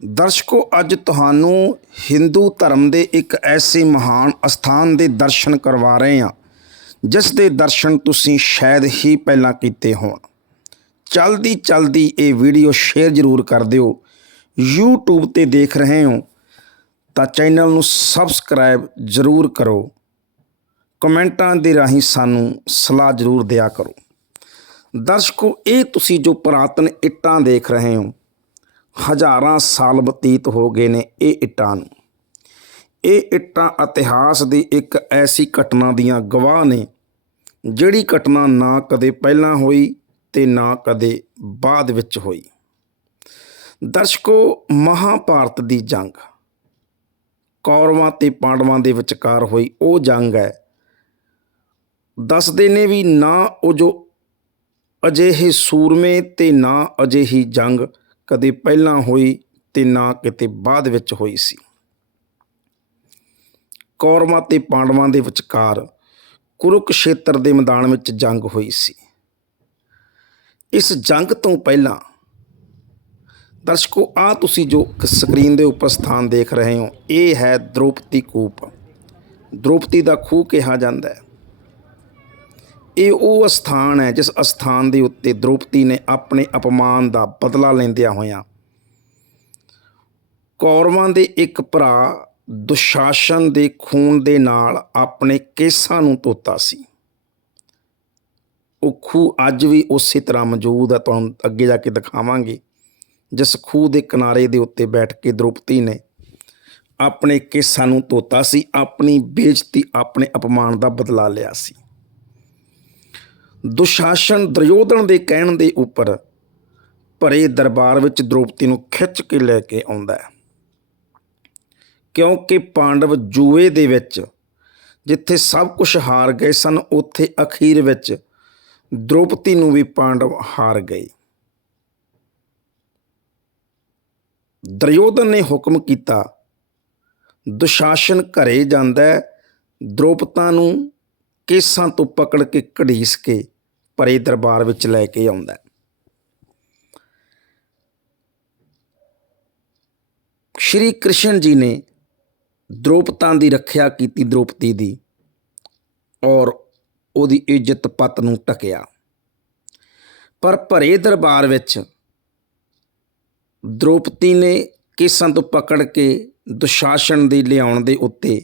ਦਰਸ਼ਕੋ, ਅੱਜ ਤੁਹਾਨੂੰ ਹਿੰਦੂ ਧਰਮ ਦੇ ਇੱਕ ਐਸੇ ਮਹਾਨ ਅਸਥਾਨ ਦੇ ਦਰਸ਼ਨ ਕਰਵਾ ਰਹੇ ਹਾਂ, ਜਿਸ ਦੇ ਦਰਸ਼ਨ ਤੁਸੀਂ ਸ਼ਾਇਦ ਹੀ ਪਹਿਲਾਂ ਕੀਤੇ ਹੋਣ। ਚਲਦੀ ਚਲਦੀ ਇਹ ਵੀਡੀਓ ਸ਼ੇਅਰ ਜ਼ਰੂਰ ਕਰ ਦਿਓ। YouTube ਤੇ ਦੇਖ ਰਹੇ ਹੋ ਤਾਂ ਚੈਨਲ ਨੂੰ ਸਬਸਕ੍ਰਾਈਬ ਜ਼ਰੂਰ ਕਰੋ। ਕਮੈਂਟਾਂ ਦੇ ਰਾਹੀਂ ਸਾਨੂੰ ਸਲਾਹ ਜ਼ਰੂਰ ਦਿਆ ਕਰੋ। ਦਰਸ਼ਕੋ, ਇਹ ਤੁਸੀਂ ਜੋ ਪੁਰਾਤਨ ਇੱਟਾਂ ਦੇਖ ਰਹੇ ਹੋ ਹਜ਼ਾਰਾਂ ਸਾਲ ਬਤੀਤ ਹੋ ਗਏ ਨੇ ਇਹ ਇੱਟਾਂ ਨੂੰ। ਇਹ ਇੱਟਾਂ ਇਤਿਹਾਸ ਦੀ ਇੱਕ ਐਸੀ ਘਟਨਾ ਦੀਆਂ ਗਵਾਹ ਨੇ, ਜਿਹੜੀ ਘਟਨਾ ਨਾ ਕਦੇ ਪਹਿਲਾਂ ਹੋਈ ਤੇ ਨਾ ਕਦੇ ਬਾਅਦ ਵਿੱਚ ਹੋਈ। ਦਰਸ਼ਕੋ, ਮਹਾਭਾਰਤ ਦੀ ਜੰਗ। ਕੌਰਵਾਂ ਤੇ ਪਾਂਡਵਾਂ ਦੇ ਵਿਚਕਾਰ ਹੋਈ ਉਹ ਜੰਗ ਹੈ। ਦੱਸਦੇ ਨੇ ਵੀ ਨਾ ਉਹ ਜੋ ਅਜਿਹੇ ਸੂਰਮੇ ਤੇ ਨਾ ਅਜਿਹੀ ਜੰਗ ਕਦੇ ਪਹਿਲਾਂ ਹੋਈ ਤੇ ਨਾ ਕਿਤੇ ਬਾਅਦ ਵਿੱਚ ਹੋਈ ਸੀ। ਕੌਰਵਾਂ ਤੇ ਪਾਂਡਵਾਂ ਦੇ ਵਿਚਕਾਰ ਕੁਰੂਕਸ਼ੇਤਰ ਦੇ ਮੈਦਾਨ ਵਿੱਚ ਜੰਗ ਹੋਈ ਸੀ। ਇਸ ਜੰਗ ਤੋਂ ਪਹਿਲਾਂ ਦਰਸ਼ਕੋ ਆ ਤੁਸੀਂ ਜੋ ਸਕਰੀਨ ਦੇ ਉੱਪਰ ਸਥਾਨ ਦੇਖ ਰਹੇ ਹੋ, ਇਹ ਹੈ ਦ੍ਰੋਪਦੀ ਕੂਪ। ਦ੍ਰੋਪਦੀ ਦਾ ਖੂਹ ਕਿਹਾ ਜਾਂਦਾ ਹੈ। ਇਹ ਉਹ ਸਥਾਨ ਹੈ ਜਿਸ ਅਸਥਾਨ ਦੇ ਉੱਤੇ ਦ੍ਰੋਪਦੀ ਨੇ ਆਪਣੇ ਅਪਮਾਨ ਦਾ ਬਦਲਾ ਲੈਂਦਿਆਂ ਹੋਇਆਂ ਕੌਰਵਾਂ ਦੇ ਇੱਕ ਭਰਾ ਦੁਸ਼ਾਸਨ ਦੇ ਖੂਨ ਦੇ ਨਾਲ ਆਪਣੇ ਕੇਸਾਂ ਨੂੰ ਧੋਤਾ ਸੀ। ਉਹ ਖੂਹ ਅੱਜ ਵੀ ਉਸੇ ਤਰ੍ਹਾਂ ਮੌਜੂਦ ਹੈ, ਤੁਹਾਨੂੰ ਅੱਗੇ ਜਾ ਕੇ ਦਿਖਾਵਾਂਗੇ। ਜਿਸ ਖੂਹ ਦੇ ਕਿਨਾਰੇ ਦੇ ਉੱਤੇ ਬੈਠ ਕੇ ਦ੍ਰੋਪਦੀ ਨੇ ਆਪਣੇ ਕੇਸਾਂ ਨੂੰ ਧੋਤਾ ਸੀ, ਆਪਣੀ ਬੇਇੱਜ਼ਤੀ, ਆਪਣੇ ਅਪਮਾਨ ਦਾ ਬਦਲਾ ਲਿਆ ਸੀ। ਦੁਸ਼ਾਸਨ ਦੁਰਯੋਧਨ ਦੇ ਕਹਿਣ ਦੇ ਉੱਪਰ ਭਰੇ ਦਰਬਾਰ ਵਿੱਚ ਦ੍ਰੋਪਦੀ ਨੂੰ ਖਿੱਚ ਕੇ ਲੈ ਕੇ ਆਉਂਦਾ ਹੈ। ਕਿਉਂਕਿ ਪਾਂਡਵ ਜੂਏ ਦੇ ਵਿੱਚ ਜਿੱਥੇ ਸਭ ਕੁਝ ਹਾਰ ਗਏ ਸਨ, ਉੱਥੇ ਅਖੀਰ ਵਿੱਚ ਦ੍ਰੋਪਦੀ ਨੂੰ ਵੀ ਪਾਂਡਵ ਹਾਰ ਗਏ। ਦਰਯੋਧਨ ਨੇ ਹੁਕਮ ਕੀਤਾ, ਦੁਸ਼ਾਸਨ ਘਰੇ ਜਾਂਦਾ ਹੈ ਦ੍ਰੋਪਤਾ ਨੂੰ ਕੇਸਾਂ ਤੋਂ ਪਕੜ ਕੇ ਘੜੀਸ ਕੇ ਪਰੇ ਦਰਬਾਰ ਵਿੱਚ ਲੈ ਕੇ ਆਉਂਦਾ ਸ਼੍ਰੀ ਕ੍ਰਿਸ਼ਨ ਜੀ ਨੇ ਦ੍ਰੋਪਤਾਂ ਦੀ ਰੱਖਿਆ ਕੀਤੀ ਦ੍ਰੋਪਦੀ ਦੀ ਔਰ ਉਹਦੀ ਇੱਜ਼ਤ ਪਤ ਨੂੰ ਟਕਿਆ। ਪਰ ਭਰੇ ਦਰਬਾਰ ਵਿੱਚ ਦ੍ਰੋਪਦੀ ਨੇ ਕੇਸਾਂ ਤੋਂ ਪਕੜ ਕੇ ਦੁਸ਼ਾਸਨ ਦੇ ਲਿਆਉਣ ਦੇ ਉੱਤੇ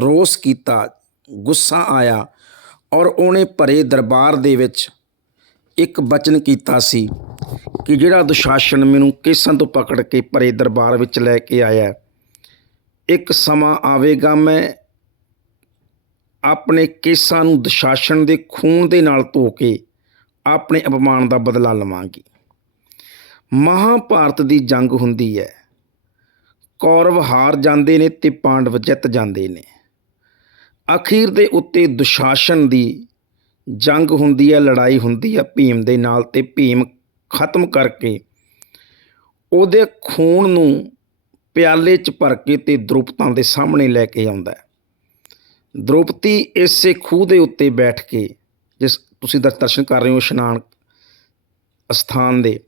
ਰੋਸ ਕੀਤਾ, ਗੁੱਸਾ ਆਇਆ ਔਰ ਉਹਨੇ ਭਰੇ ਦਰਬਾਰ ਦੇ ਵਿੱਚ ਇੱਕ ਬਚਨ ਕੀਤਾ ਸੀ ਕਿ ਜਿਹੜਾ ਦੁਸ਼ਾਸਨ ਮੈਨੂੰ ਕੇਸਾਂ ਤੋਂ ਪਕੜ ਕੇ ਭਰੇ ਦਰਬਾਰ ਵਿੱਚ ਲੈ ਕੇ ਆਇਆ ਇੱਕ ਸਮਾਂ ਆਵੇਗਾ ਮੈਂ ਆਪਣੇ ਕੇਸਾਂ ਨੂੰ ਦੁਸ਼ਾਸਨ ਦੇ ਖੂਨ ਦੇ ਨਾਲ ਧੋ ਕੇ ਆਪਣੇ ਅਪਮਾਨ ਦਾ ਬਦਲਾ ਲਵਾਂਗੀ। ਮਹਾਭਾਰਤ ਦੀ ਜੰਗ ਹੁੰਦੀ ਹੈ। ਕੌਰਵ ਹਾਰ ਜਾਂਦੇ ਨੇ ਤੇ ਪਾਂਡਵ ਜਿੱਤ ਜਾਂਦੇ ਨੇ। ਅਖੀਰ ਦੇ ਉੱਤੇ ਦੁਸ਼ਾਸਨ ਦੀ ਜੰਗ ਹੁੰਦੀ ਹੈ, ਲੜਾਈ ਹੁੰਦੀ ਹੈ। ਭੀਮ ਦੇ ਨਾਲ ਤੇ ਭੀਮ ਖਤਮ ਕਰਕੇ ਉਹਦੇ ਖੂਨ ਨੂੰ ਪਿਆਲੇ 'ਚ ਭਰ ਕੇ ਤੇ ਦ੍ਰੋਪਤਾਂ ਦੇ ਸਾਹਮਣੇ ਲੈ ਕੇ ਆਉਂਦਾ ਹੈ। ਦ੍ਰੋਪਦੀ ਇਸੇ ਖੂਹ ਦੇ ਉੱਤੇ ਬੈਠ ਕੇ, ਜਿਸ ਤੁਸੀਂ ਦਰਸ਼ਨ ਕਰ ਰਹੇ ਹੋ ਇਸ਼ਨਾਨ ਅਸਥਾਨ ਦੇ,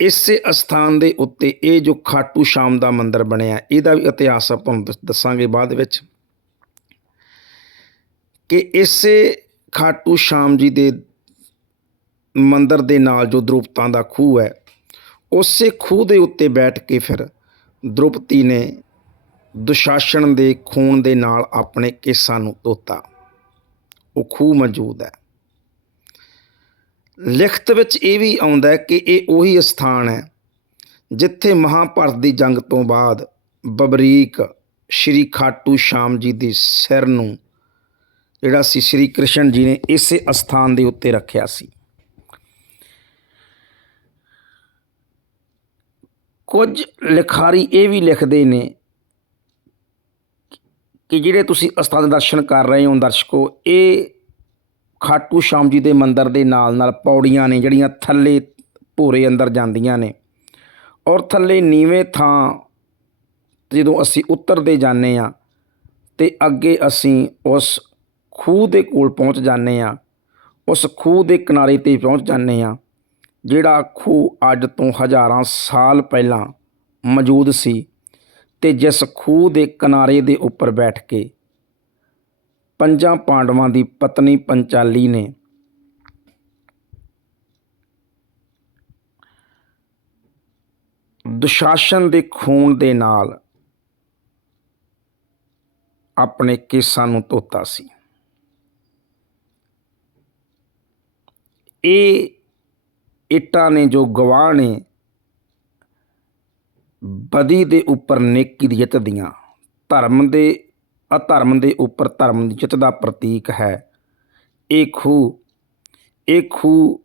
ਇਸੇ ਅਸਥਾਨ ਦੇ ਉੱਤੇ ਇਹ ਜੋ ਖਾਟੂ ਸ਼ਾਮ ਦਾ ਮੰਦਿਰ ਬਣਿਆ, ਇਹਦਾ ਵੀ ਇਤਿਹਾਸ ਆਪਾਂ ਤੁਹਾਨੂੰ ਦੱਸ- ਦੱਸਾਂਗੇ ਬਾਅਦ ਵਿੱਚ। ਕਿ ਇਸੇ ਖਾਟੂ ਸ਼ਾਮ ਜੀ ਦੇ ਮੰਦਰ ਦੇ ਨਾਲ ਜੋ ਦ੍ਰੋਪਤਾਂ ਦਾ ਖੂਹ ਹੈ, ਉਸੇ ਖੂਹ ਦੇ ਉੱਤੇ ਬੈਠ ਕੇ ਫਿਰ ਦ੍ਰੋਪਦੀ ਨੇ ਦੁਸ਼ਾਸਨ ਦੇ ਖੂਨ ਦੇ ਨਾਲ ਆਪਣੇ ਕੇਸਾਂ ਨੂੰ ਧੋਤਾ। ਉਹ ਖੂਹ ਮੌਜੂਦ ਹੈ। ਲਿਖਤ ਵਿੱਚ ਇਹ ਵੀ ਆਉਂਦਾ ਹੈ ਕਿ ਇਹ ਉਹੀ ਸਥਾਨ ਹੈ ਜਿੱਥੇ ਮਹਾਭਾਰਤ ਦੀ ਜੰਗ ਤੋਂ ਬਾਅਦ ਬਬਰੀਕ ਸ਼੍ਰੀ ਖਾਟੂ ਸ਼ਾਮ ਜੀ ਦੀ ਸਿਰ ਨੂੰ ਜਿਹੜਾ ਸੀ ਸ਼੍ਰੀ ਕ੍ਰਿਸ਼ਨ ਜੀ ਨੇ ਇਸੇ ਅਸਥਾਨ ਦੇ ਉੱਤੇ ਰੱਖਿਆ ਸੀ। ਕੁਝ ਲਿਖਾਰੀ ਇਹ ਵੀ ਲਿਖਦੇ ਨੇ ਕਿ ਜਿਹੜੇ ਤੁਸੀਂ ਅਸਥਾਨ ਦੇ ਦਰਸ਼ਨ ਕਰ ਰਹੇ ਹੋ ਦਰਸ਼ਕੋ, ਇਹ ਖਾਟੂ ਸ਼ਾਮ ਜੀ ਦੇ ਮੰਦਿਰ ਦੇ ਨਾਲ ਨਾਲ ਪੌੜੀਆਂ ਨੇ ਜਿਹੜੀਆਂ ਥੱਲੇ ਭੋਰੇ ਅੰਦਰ ਜਾਂਦੀਆਂ ਨੇ। ਔਰ ਥੱਲੇ ਨੀਵੇਂ ਥਾਂ ਜਦੋਂ ਅਸੀਂ ਉੱਤਰਦੇ ਜਾਂਦੇ ਆ ਤੇ ਅੱਗੇ ਅਸੀਂ ਉਸ ਖੂਹ ਦੇ ਕੋਲ ਪਹੁੰਚ ਜਾਂਦੇ ਆ ਉਸ ਖੂਹ ਦੇ ਕਿਨਾਰੇ ਤੇ ਪਹੁੰਚ ਜਾਂਦੇ ਆ ਜਿਹੜਾ ਖੂਹ ਅੱਜ ਤੋਂ ਹਜ਼ਾਰਾਂ ਸਾਲ ਪਹਿਲਾਂ ਮੌਜੂਦ ਸੀ ਤੇ ਜਿਸ ਖੂਹ ਦੇ ਕਿਨਾਰੇ ਦੇ ਉੱਪਰ ਬੈਠ ਕੇ ਪੰਜਾਂ ਪਾਂਡਵਾਂ ਦੀ ਪਤਨੀ ਪੰਚਾਲੀ ਨੇ ਦੁਸ਼ਾਸਨ ਦੇ ਖੂਨ ਦੇ ਨਾਲ ਆਪਣੇ ਕੇਸਾਂ ਨੂੰ ਧੋਤਾ ਸੀ। ਇਹ ਇੱਟਾਂ ਨੇ ਜੋ ਗਵਾਹ ਨੇ ਬਦੀ ਦੇ ਉੱਪਰ ਨੇਕੀ ਦੀ ਜਿੱਤ ਦੀਆਂ, ਧਰਮ ਦੇ, ਅਧਰਮ ਦੇ ਉੱਪਰ ਧਰਮ ਦੀ ਜਿੱਤ ਦਾ ਪ੍ਰਤੀਕ ਹੈ। ਇਹ ਖੂਹ ਇਹ ਖੂਹ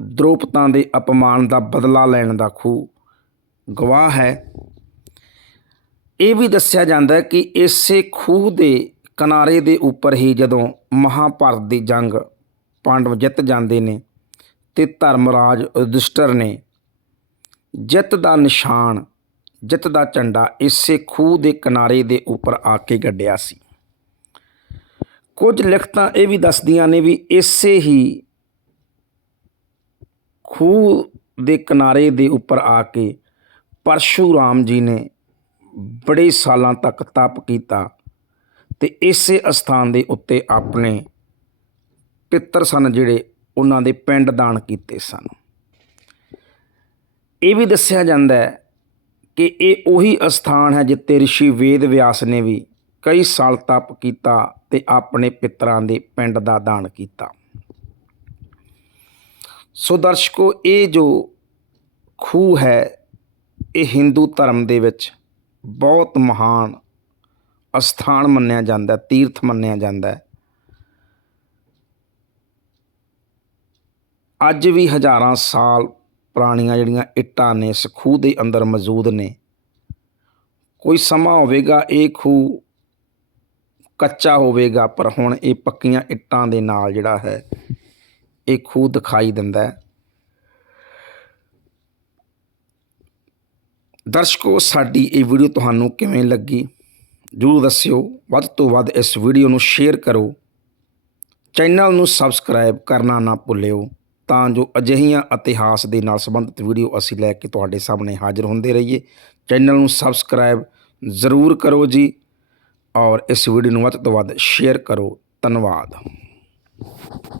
ਦ੍ਰੋਪਤਾਂ ਦੇ ਅਪਮਾਨ ਦਾ ਬਦਲਾ ਲੈਣ ਦਾ ਖੂਹ ਗਵਾਹ ਹੈ। ਇਹ ਵੀ ਦੱਸਿਆ ਜਾਂਦਾ ਹੈ ਕਿ ਇਸੇ ਖੂਹ ਦੇ ਕਿਨਾਰੇ ਦੇ ਉੱਪਰ ਹੀ ਜਦੋਂ ਮਹਾਭਾਰਤ ਦੀ ਜੰਗ ਪਾਂਡਵ ਜਿੱਤ ਜਾਂਦੇ ਨੇ ਤੇ ਧਰਮਰਾਜ ਯੁਧਿਸ਼ਟਰ ਨੇ। ਜਿੱਤ ਦਾ ਨਿਸ਼ਾਨ, ਜਿੱਤ ਦਾ ਝੰਡਾ ਇਸੇ ਖੂਹ ਦੇ ਕਿਨਾਰੇ ਦੇ ਉੱਪਰ ਆ ਕੇ ਗੱਡਿਆ ਸੀ। ਕੁਝ ਲਿਖਤਾਂ ਇਹ ਵੀ ਦੱਸਦੀਆਂ ਨੇ ਵੀ ਇਸੇ ਹੀ ਖੂਹ ਦੇ ਕਿਨਾਰੇ ਦੇ ਉੱਪਰ ਆ ਕੇ ਪਰਸ਼ੂਰਾਮ ਜੀ ਨੇ ਬੜੇ ਸਾਲਾਂ ਤੱਕ ਤਪ ਕੀਤਾ ਤੇ ਇਸੇ ਅਸਥਾਨ ਦੇ ਉੱਤੇ ਆਪਣੇ ਪਿੱਤਰ ਸਨ ਜਿਹੜੇ ਉਹਨਾਂ ਦੇ ਪਿੰਡ ਦਾਨ ਕੀਤੇ ਸਨ। ਇਹ ਵੀ ਦੱਸਿਆ ਜਾਂਦਾ ਹੈ ਕਿ ਇਹ ਉਹੀ ਅਸਥਾਨ ਹੈ ਜਿੱਥੇ ઋષਿ ਵੇਦ ਵਿਆਸ ਨੇ ਵੀ ਕਈ ਸਾਲ ਤਪ ਕੀਤਾ ਤੇ ਆਪਣੇ ਪਿੱਤਰਾਂ ਦੇ ਪਿੰਡ ਦਾ ਦਾਨ ਕੀਤਾ। ਸੋ ਦਰਸ਼ਕੋ, ਇਹ ਜੋ ਖੂਹ ਹੈ, ਇਹ ਹਿੰਦੂ ਧਰਮ ਦੇ ਵਿੱਚ ਬਹੁਤ ਮਹਾਨ ਅਸਥਾਨ ਮੰਨਿਆ ਜਾਂਦਾ ਤੀਰਥ ਮੰਨਿਆ ਜਾਂਦਾ ਅੱਜ ਵੀ ਹਜ਼ਾਰਾਂ ਸਾਲ ਪੁਰਾਣੀਆਂ ਜਿਹੜੀਆਂ ਇੱਟਾਂ ਨੇ ਇਸ ਖੂਹ ਦੇ ਅੰਦਰ ਮੌਜੂਦ ਨੇ। ਕੋਈ ਸਮਾਂ ਹੋਵੇਗਾ ਇਹ ਖੂਹ ਕੱਚਾ ਹੋਵੇਗਾ, ਪਰ ਹੁਣ ਇਹ ਪੱਕੀਆਂ ਇੱਟਾਂ ਦੇ ਨਾਲ ਜਿਹੜਾ ਹੈ, ਇਹ ਖੂਹ ਦਿਖਾਈ ਦਿੰਦਾ ਹੈ। ਦਰਸ਼ਕੋ, ਸਾਡੀ ਇਹ ਵੀਡੀਓ ਤੁਹਾਨੂੰ ਕਿਵੇਂ ਲੱਗੀ? ਜਰੂਰ ਦੱਸਿਓ। ਵੱਧ ਤੋਂ ਵੱਧ ਇਸ ਵੀਡੀਓ ਨੂੰ ਸ਼ੇਅਰ ਕਰੋ। ਚੈਨਲ ਨੂੰ ਸਬਸਕ੍ਰਾਈਬ ਕਰਨਾ ਨਾ ਭੁੱਲਿਓ। ਤਾਂ ਜੋ ਅਜਿਹੀਆਂ ਇਤਿਹਾਸ ਦੇ ਨਾਲ ਸੰਬੰਧਿਤ ਵੀਡੀਓ ਅਸੀਂ ਲੈ ਕੇ ਤੁਹਾਡੇ ਸਾਹਮਣੇ ਹਾਜ਼ਰ ਹੁੰਦੇ ਰਹੀਏ। ਚੈਨਲ ਨੂੰ ਸਬਸਕ੍ਰਾਈਬ ਜ਼ਰੂਰ ਕਰੋ ਜੀ ਔਰ ਇਸ ਵੀਡੀਓ ਨੂੰ ਵੱਧ ਤੋਂ ਵੱਧ ਸ਼ੇਅਰ ਕਰੋ। ਧੰਨਵਾਦ।